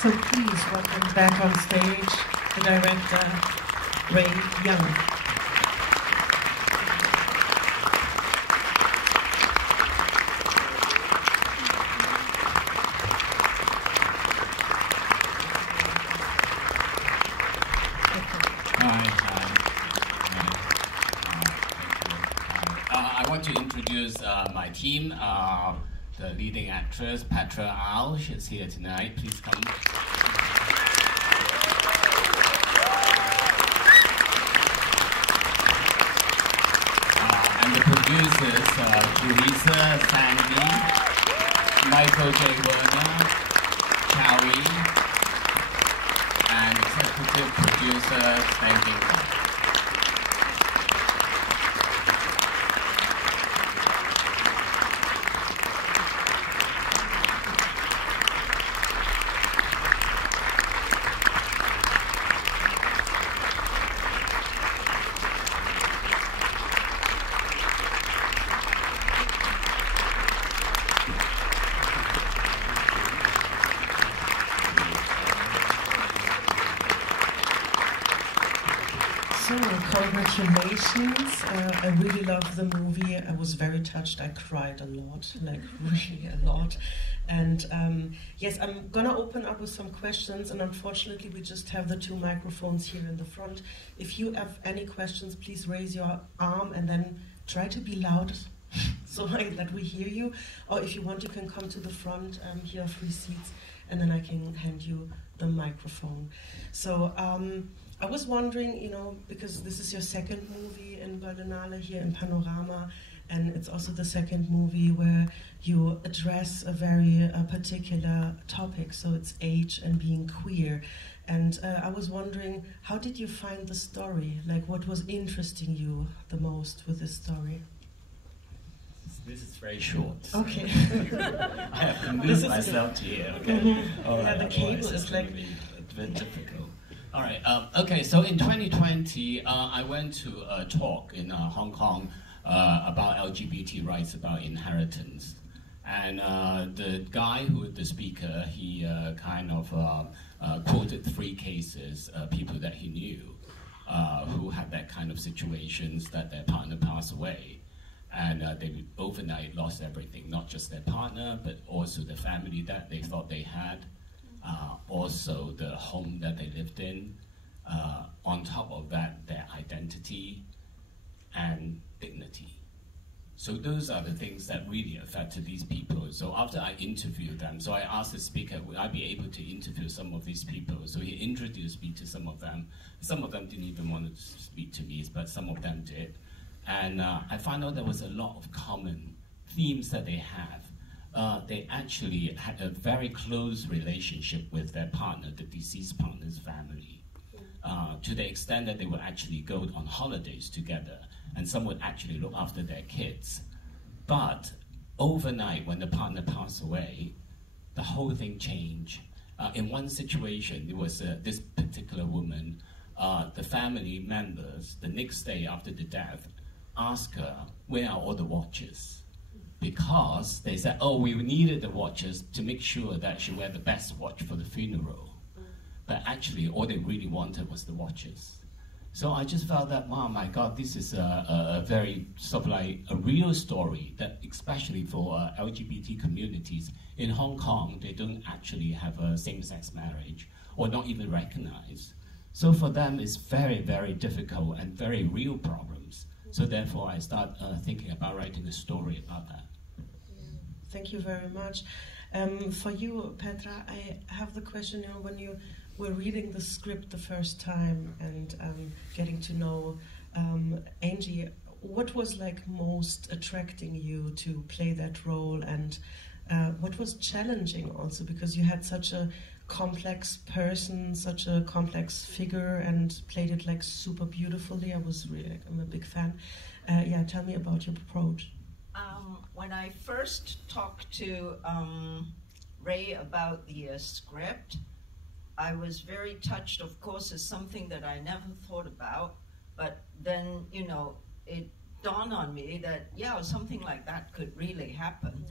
So please welcome back on stage the director, Ray Young. I want to introduce my team. The leading actress, Petra Au, she's here tonight. Please come. And the producers, Teresa, Sandy, Michael J. Werner, Chowie, and executive producer, Spanking. So, congratulations. I really loved the movie. I was very touched. I cried a lot, like really a lot. And yes, I'm gonna open up with some questions, and unfortunately we just have the two microphones here in the front. If you have any questions, please raise your arm and then try to be loud so that we hear you. Or if you want, you can come to the front. Here are 3 seats, and then I can hand you the microphone. So, I was wondering, you know, because this is your second movie in Berlinale here in Panorama, and it's also the second movie where you address a very particular topic, so it's age and being queer. And I was wondering, how did you find the story? Like, what was interesting you the most with this story? This is very short. Okay. I have to move myself to here, okay? Mm-hmm. All yeah, right, the cable is like... a bit difficult. All right, okay, so in 2020, I went to a talk in Hong Kong about LGBT rights, about inheritance. And the guy who was the speaker, he kind of quoted 3 cases, people that he knew who had that kind of situations that their partner passed away. And they overnight lost everything, not just their partner, but also the family that they thought they had. Also the home that they lived in, on top of that, their identity and dignity. So those are the things that really affected these people. So after I interviewed them, so I asked the speaker, would I be able to interview some of these people? So he introduced me to some of them. Some of them didn't even want to speak to me, but some of them did. And I found out there was a lot of common themes that they have. They actually had a very close relationship with their partner, the deceased partner's family, to the extent that they would actually go on holidays together, and some would actually look after their kids. But overnight, when the partner passed away, the whole thing changed. In one situation, there was this particular woman, the family members, the next day after the death, asked her, where are all the watches? Because they said, oh, we needed the watches to make sure that she wear the best watch for the funeral. But actually, all they really wanted was the watches. So I just felt that, wow, my God, this is a very sort of like a real story that, especially for LGBT communities in Hong Kong, they don't actually have a same-sex marriage or not even recognized. So for them, it's very, very difficult and very real problems. So therefore, I start thinking about writing a story about that. Thank you very much. For you, Petra, I have the question, you know, when you were reading the script the first time and getting to know Angie, what was like most attracting you to play that role, and what was challenging also, because you had such a complex person, such a complex figure, and played it like super beautifully. I was really, like, I'm a big fan. Yeah, tell me about your approach. When I first talked to Ray about the script, I was very touched. Of course, it's something that I never thought about, but then, you know, it dawned on me that, yeah, something like that could really happen.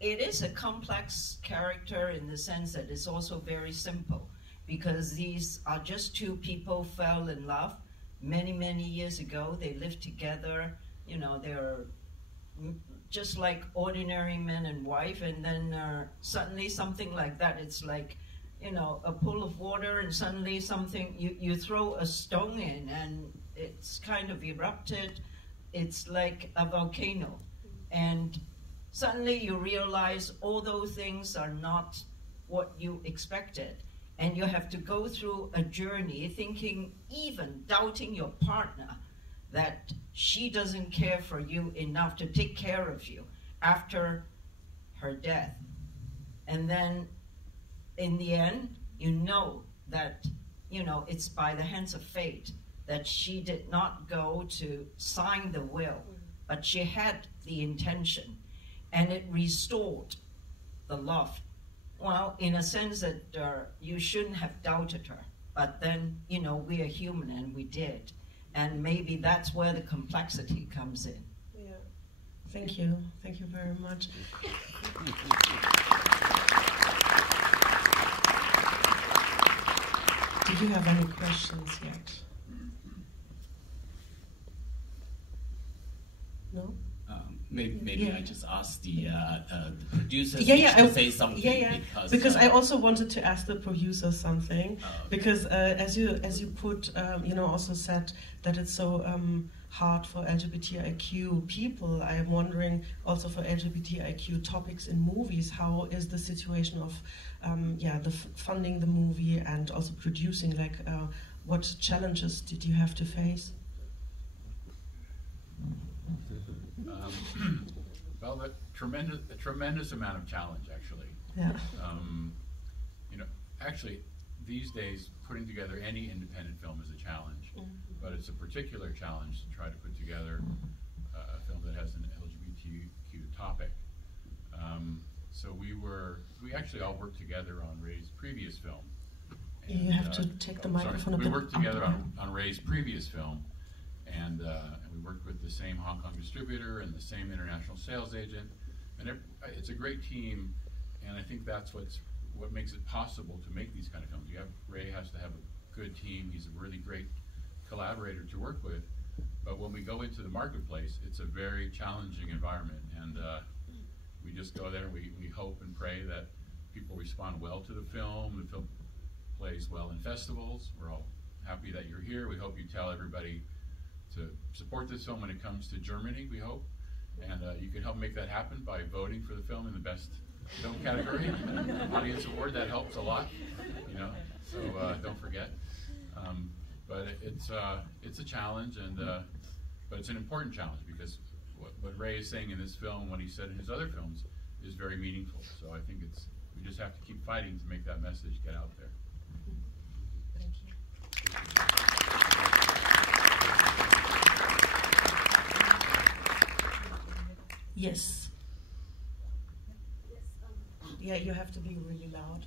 it is a complex character in the sense that it's also very simple, because these are just two people fell in love many, many years ago. They lived together, you know, they're just like ordinary man and wife, and then suddenly something like that. It's like, you know, a pool of water, and suddenly something, you throw a stone in and it's kind of erupted. It's like a volcano. And suddenly you realize all those things are not what you expected. And you have to go through a journey thinking, even doubting your partner, that she doesn't care for you enough to take care of you after her death. And then in the end, you know that, you know, it's by the hands of fate that she did not go to sign the will, but she had the intention, and it restored the love. Well, in a sense that you shouldn't have doubted her, but then, you know, we are human and we did. And maybe that's where the complexity comes in. Yeah. Thank you. Thank you very much. Did you have any questions yet? No? Maybe I just asked the producers to say something. Because I also wanted to ask the producers something. Because as you put, you know, also said that it's so hard for LGBTIQ people. I am wondering also for LGBTIQ topics in movies, how is the situation of funding the movie and also producing? Like, what challenges did you have to face? Well, a tremendous amount of challenge, actually. Yeah. You know, actually, these days, putting together any independent film is a challenge, but it's a particular challenge to try to put together a film that has an LGBTQ topic. So we actually all worked together on Ray's previous film. And, you have to take the microphone a bit. We worked together on Ray's previous film, and we worked with the same Hong Kong distributor and the same international sales agent, and it's a great team, and I think that's what makes it possible to make these kind of films. Ray has to have a good team. He's a really great collaborator to work with, but when we go into the marketplace, it's a very challenging environment, and we just go there and we hope and pray that people respond well to the film plays well in festivals. We're all happy that you're here. We hope you tell everybody to support this film when it comes to Germany, we hope. And you can help make that happen by voting for the film in the best film category. Audience award, that helps a lot, you know, so don't forget. But it's a challenge, and but it's an important challenge, because what Ray is saying in this film and what he said in his other films is very meaningful. So I think we just have to keep fighting to make that message get out there. Thank you. Yes. Yeah, you have to be really loud.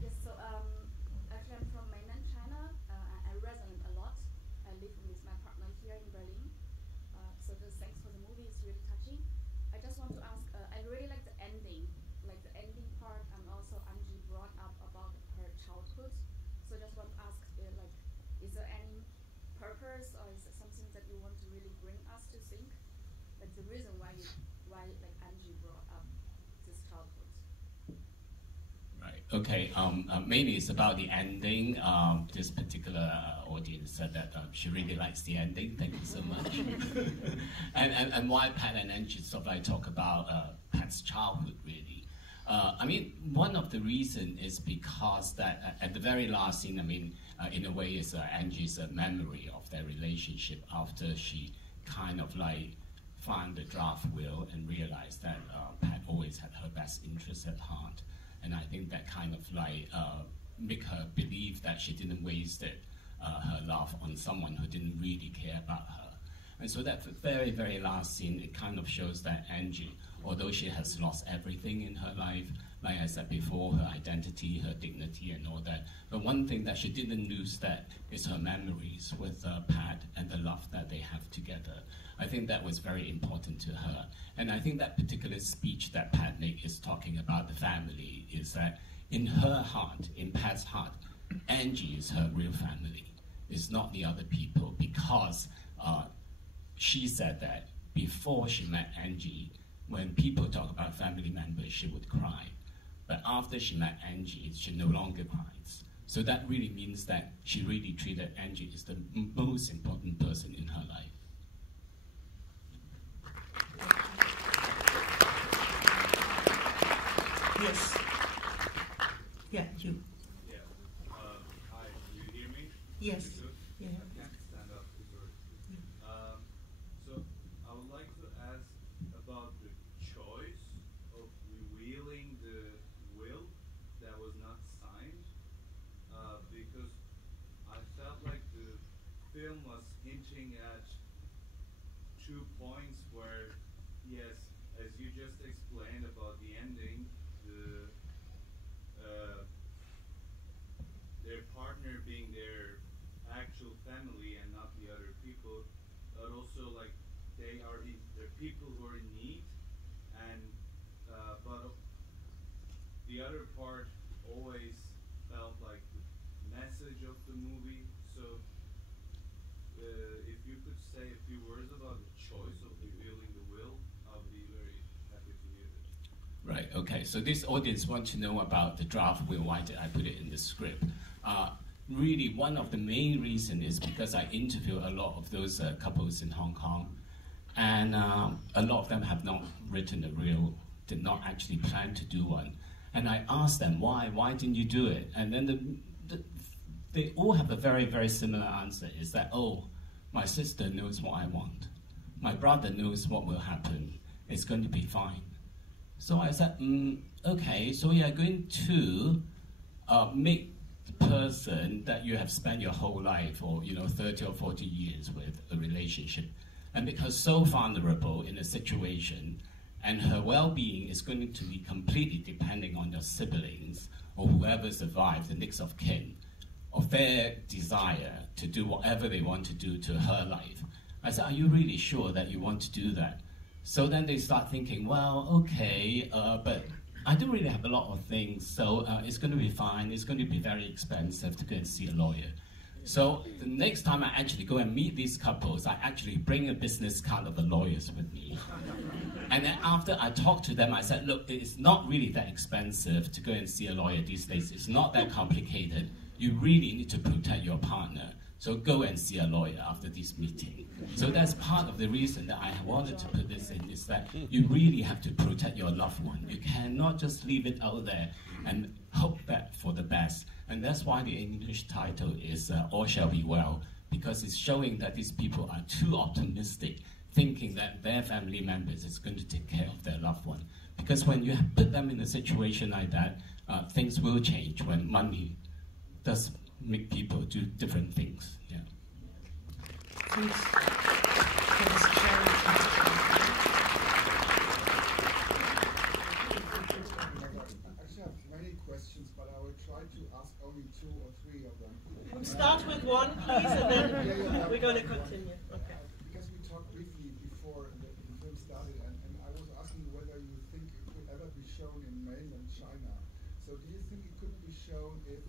Yes, so actually I'm from mainland China. I resonate a lot. I live with my partner here in Berlin. So just thanks for the movie, it's really touching. I just want to ask, I really like the ending part, and also Angie brought up about her childhood. So I just want to ask, like, is there any purpose, or is it something that you want to really bring us to think? Like the reason why like Angie brought up this childhood. Right. Okay. Mainly it's about the ending. This particular audience said that she really likes the ending. Thank you so much. and why Pat and Angie sort of like talk about Pat's childhood, really. I mean, one of the reasons is because that at the very last scene, I mean, in a way, it's Angie's memory of their relationship after she kind of like found the draft will and realized that Pat always had her best interest at heart. And I think that kind of like make her believe that she didn't waste her love on someone who didn't really care about her. And so that very, very last scene, it kind of shows that Angie, although she has lost everything in her life, like I said before, her identity, her dignity, and all that, but one thing that she didn't lose that is her memories with Pat and the love that they have together. I think that was very important to her. And I think that particular speech that Pat made is talking about the family, is that in her heart, in Pat's heart, Angie is her real family. It's not the other people, because she said that before she met Angie, when people talk about family members, she would cry. But after she met Angie, she no longer cries. So that really means that she really treated Angie as the most important person in her life. Yes. Yeah, you. Yeah. Hi, do you hear me? Yes. You good? Yeah. I can't stand up. Sorry. So I would like to ask about the choice of revealing the will that was not signed, because I felt like the film was hinting at 2 points where, yes, as you just explained about the ending, their partner being their actual family and not the other people, but also like they're people who are in need, and but the other part always felt like the message of the movie. So if you could say a few words about the choice of revealing the will, I'll be very happy to hear it. Right, okay, so this audience wants to know about the draft will. Why did I put it in the script? Really, one of the main reasons is because I interview a lot of those couples in Hong Kong, and a lot of them have not written a will, did not actually plan to do one. And I asked them, why didn't you do it? And then they all have a very, very similar answer, is that, oh, my sister knows what I want. My brother knows what will happen. It's going to be fine. So I said, okay, so you're going to make the person that you have spent your whole life, or 30 or 40 years with, a relationship, and because so vulnerable in a situation, and her well-being is going to be completely depending on your siblings or whoever survives, the next of kin, of their desire to do whatever they want to do to her life. I said, are you really sure that you want to do that? So then they start thinking, well, okay, but I don't really have a lot of things, so it's going to be fine. It's going to be very expensive to go and see a lawyer. So the next time I actually go and meet these couples, I actually bring a business card of the lawyers with me. And then after I talk to them, I said, look, it's not really that expensive to go and see a lawyer these days. It's not that complicated. You really need to protect your partner. So go and see a lawyer after this meeting. So that's part of the reason that I wanted to put this in, is that you really have to protect your loved one. You cannot just leave it out there and hope that for the best. And that's why the English title is All Shall Be Well, because it's showing that these people are too optimistic, thinking that their family members is going to take care of their loved one. Because when you put them in a situation like that, things will change when money does make people do different things. Yeah. Please. Actually, I have many questions, but I will try to ask only 2 or 3 of them. We'll start with one, please, and then we're going to continue. Okay. Because we talked briefly before the film started, and I was asking you whether you think it could ever be shown in mainland China. So do you think it couldn't be shown if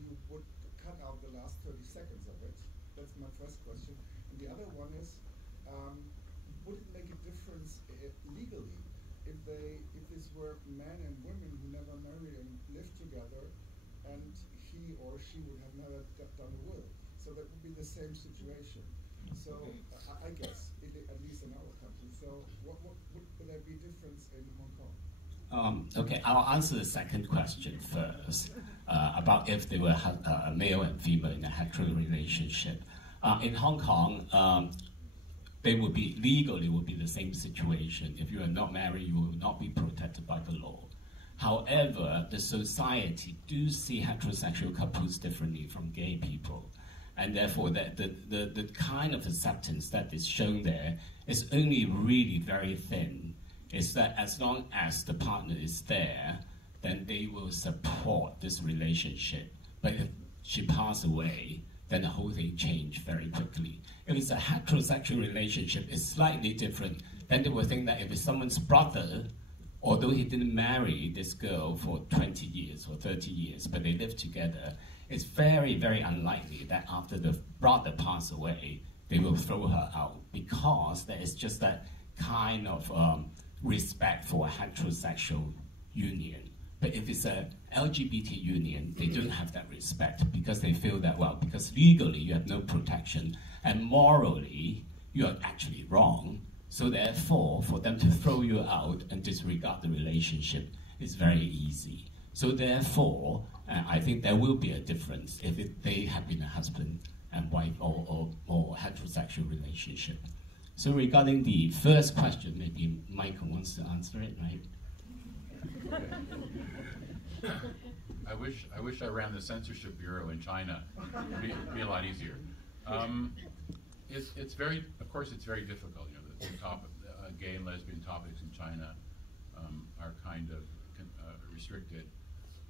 you would cut out the last 30 seconds of it? That's my first question. And the other one is, would it make a difference legally if this were men and women who never married and lived together, and he or she would have never done a will? So that would be the same situation. So I guess, at least in our country. So would there be a difference in Hong Kong? Okay, I'll answer the second question first, about if they were a male and female in a hetero relationship. In Hong Kong, they would be, legally would be the same situation. If you are not married, you will not be protected by the law. However, the society do see heterosexual couples differently from gay people. And therefore, the kind of acceptance that is shown there is only really very thin. It's that as long as the partner is there, then they will support this relationship. But if she passes away, then the whole thing changed very quickly. If it's a heterosexual relationship, it's slightly different. Then they will think that if it's someone's brother, although he didn't marry this girl for 20 years or 30 years, but they live together, it's very, very unlikely that after the brother passes away, they will throw her out, because there is just that kind of respect for a heterosexual union. But if it's a LGBT union, they don't have that respect, because they feel that, well, because legally you have no protection, and morally you are actually wrong, so therefore for them to throw you out and disregard the relationship is very easy. So therefore, I think there will be a difference if they have been a husband and wife or heterosexual relationship. So regarding the first question, maybe Michael wants to answer it, right? I wish I ran the censorship bureau in China. It'd be a lot easier. It's very, of course, it's very difficult. You know, the topic, gay and lesbian topics in China are kind of restricted,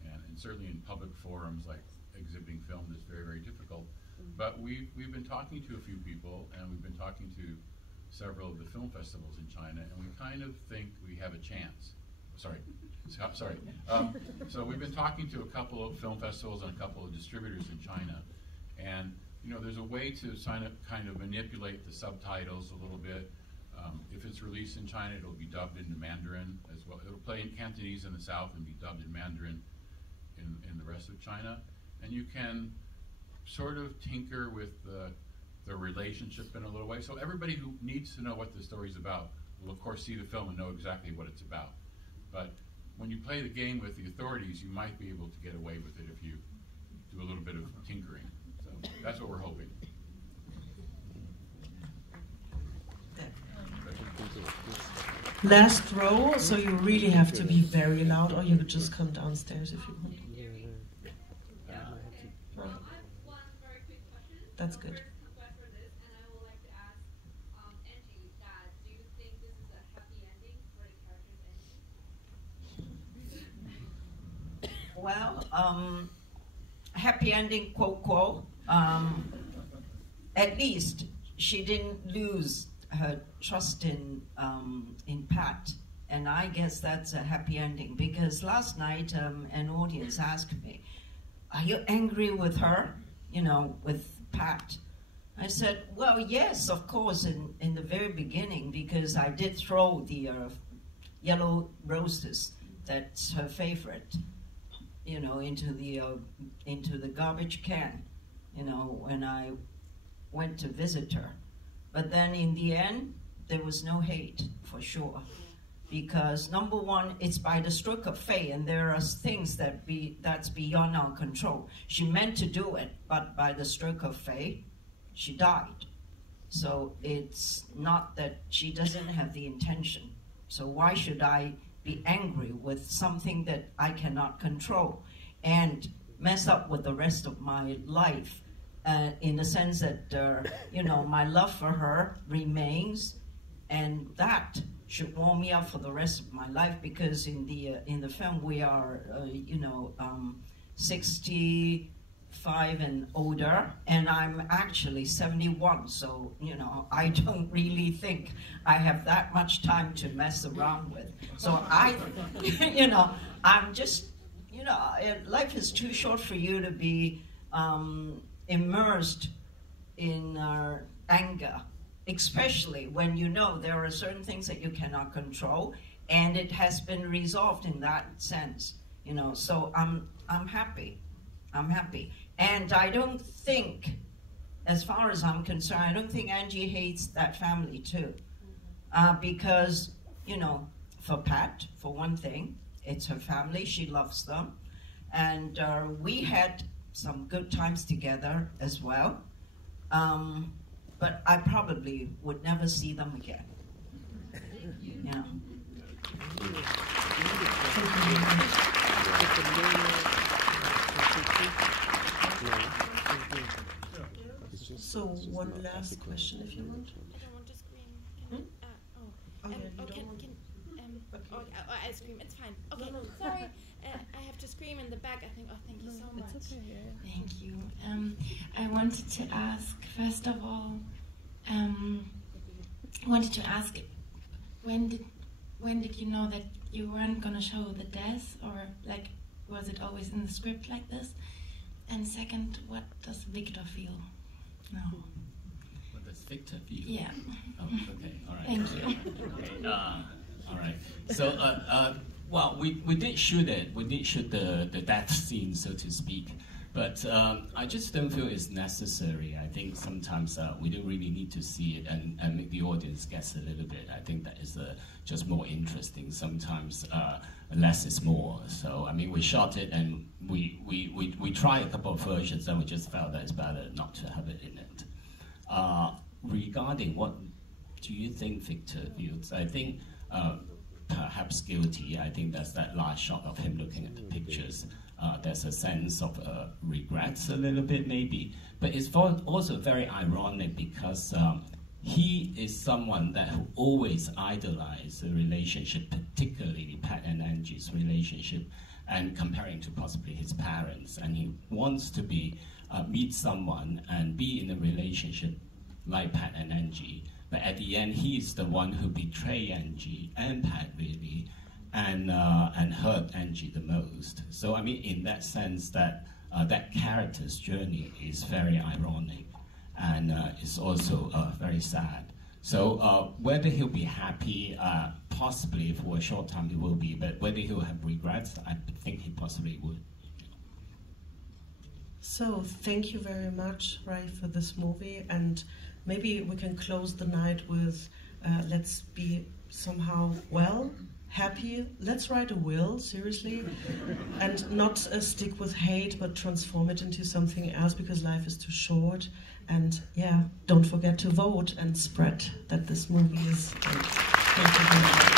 and certainly in public forums like exhibiting film, it's very, very difficult. But we've been talking to a few people, and we've been talking to several of the film festivals in China, and we kind of think we have a chance. Sorry. So we've been talking to a couple of film festivals and a couple of distributors in China, and you know, there's a way to kind of manipulate the subtitles a little bit. If it's released in China, it'll be dubbed into Mandarin as well. It'll play in Cantonese in the South and be dubbed in Mandarin in the rest of China. And you can sort of tinker with the relationship in a little way. So everybody who needs to know what the story's about will of course see the film and know exactly what it's about. But when you play the game with the authorities, you might be able to get away with it if you do a little bit of tinkering. So that's what we're hoping. Last row, so you really have to be very loud, or you could just come downstairs if you want. That's good. Well, happy ending, quote, quote. At least she didn't lose her trust in Pat, and I guess that's a happy ending, because last night an audience asked me, are you angry with her, you know, with Pat? I said, well, yes, of course, in the very beginning, because I did throw the yellow roses, that's her favorite, you know, into the garbage can, you know, when I went to visit her. But then in the end, there was no hate, for sure. Because number one, it's by the stroke of fate, and there are things that's beyond our control. She meant to do it, but by the stroke of fate, she died. So it's not that she doesn't have the intention. So why should I be angry with something that I cannot control and mess up with the rest of my life? In the sense that, you know, my love for her remains, and that should warm me up for the rest of my life, because in the film we are, you know, 65 and older, and I'm actually 71, so, you know, I don't really think I have that much time to mess around with. So I, you know, I'm just, you know, life is too short for you to be immersed in anger, especially when you know there are certain things that you cannot control, and it has been resolved in that sense, you know. So I'm happy, and I don't think, as far as I'm concerned, I don't think Angie hates that family too, because, you know, for Pat, for one thing, it's her family, she loves them, and we had some good times together as well, but I probably would never see them again. Yeah. So one last question, if you want. I don't want to scream. Can Oh, yeah, you don't can, want- can, Okay. I scream. It's fine. Okay, sorry. I have to scream in the back. I think. Oh, thank you so much. It's okay. Yeah. Thank you. I wanted to ask, first of all, when did you know that you weren't gonna show the death, or like, was it always in the script like this? And second, what does Victor feel now? What does Victor feel? Yeah. Oh, okay, all right. Thank you. Okay, all right. So, well, we did shoot it. We did shoot the death scene, so to speak. But I just don't feel it's necessary. I think sometimes we don't really need to see it and make the audience guess a little bit. I think that is just more interesting. Sometimes less is more. So, I mean, we shot it and we tried a couple of versions and we just felt that it's better not to have it in it. Regarding what do you think Victor feels? I think perhaps guilty. I think that's that last shot of him looking at the pictures. There's a sense of regrets a little bit maybe, but it's also very ironic because he is someone that who always idolized the relationship, particularly Pat and Angie's relationship, and comparing to possibly his parents, and he wants to be meet someone and be in a relationship like Pat and Angie, but at the end he's the one who betrayed Angie and Pat really, and hurt Angie the most. So I mean, in that sense, that that character's journey is very ironic, and it's also very sad. So whether he'll be happy, possibly for a short time he will be, but whether he'll have regrets, I think he possibly would. So thank you very much, Ray, for this movie, and maybe we can close the night with let's be somehow happy. Let's write a will, seriously, and not stick with hate, but transform it into something else, because life is too short. And yeah, don't forget to vote and spread that this movie is great. Thank you very much.